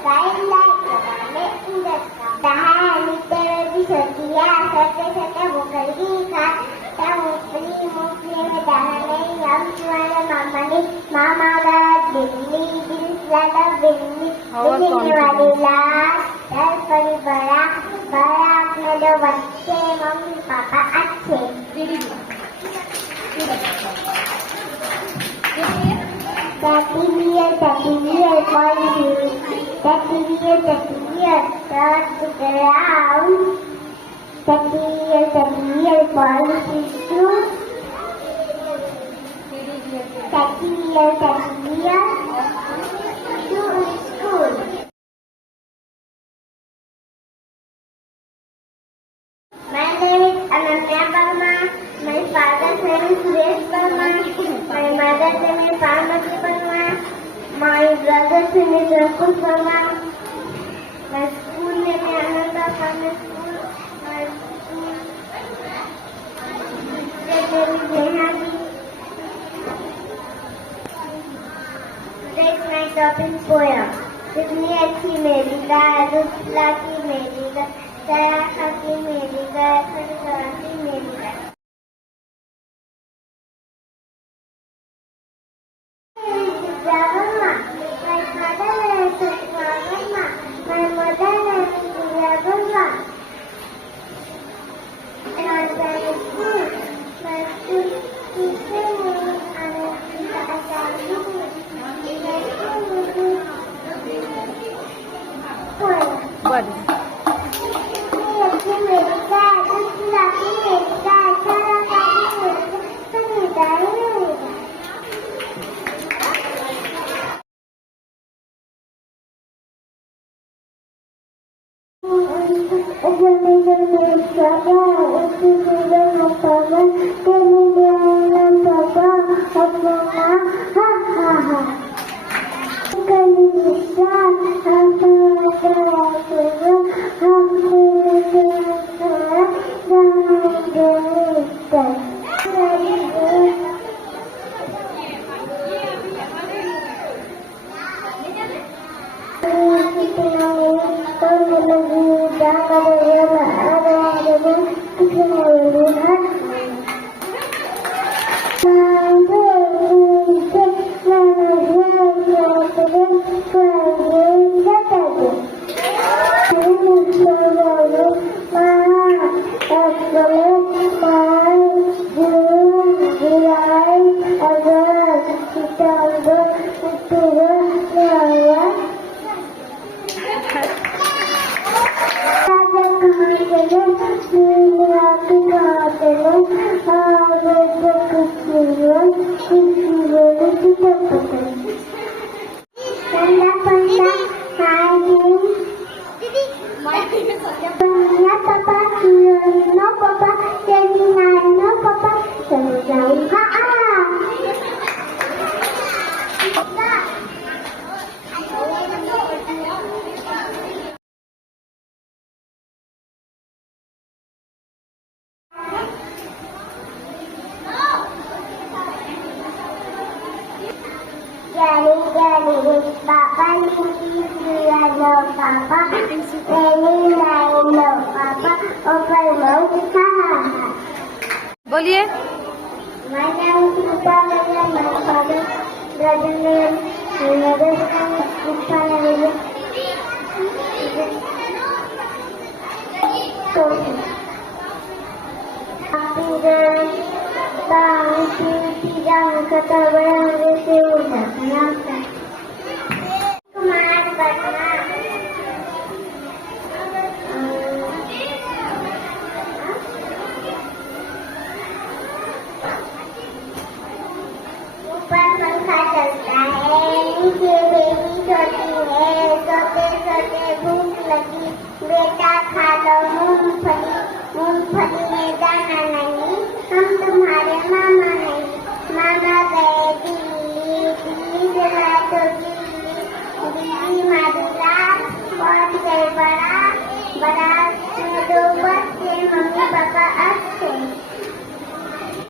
sky like a planet in the sky. Dahai little bishotia, sate bukalika, tamupli mupli dahane yam chuana mamani, mama da dilli dilsala billi, dilli walila, dalpari barak, barak nado vache, mummy papa ache. Daddy bear, call you. Daddy bear, turn to the ground. Daddy bear, call you. Daddy bear, to school. My name is Ananya Verma. My father's name is Suresh Verma. My mother's name is Parvati Verma. My brother's name is Rakul Verma. My school name is Ananda Farmer School. My school teacher name is Nehati. Today is my topic poem. कितनी अच्छी मेरी गाय, दूसरा की मेरी गाय, सराखा की मेरी गाय, खरगोश की मेरी गाय. My father is Verma. My mother is Verma. And I was school. My school teacher name is Anita Asami. What? Papa love Papa, really love Papa, open mouth, ha ha ha. बोलिए. My name is Sita Maria, my father's brother name, my mother's name is Sita Maria. Happy day, thank you, tidak kata berhenti udah kenapa? Kumar Batna. ऊपर पंखा चलता है, नीचे baby सोती है, सोते सोते भूख लगी, बेटा खा लो मूंगफली, मूंगफली में दाना नहीं, हम तुम्हारे मामा नहीं, मामा गए दिल्ली, दिल्ली से लाए तो दिल्ली माधुरा, बहुत गए बड़ा, बड़ा दो बच्चे मम्मी पापा अच्छे.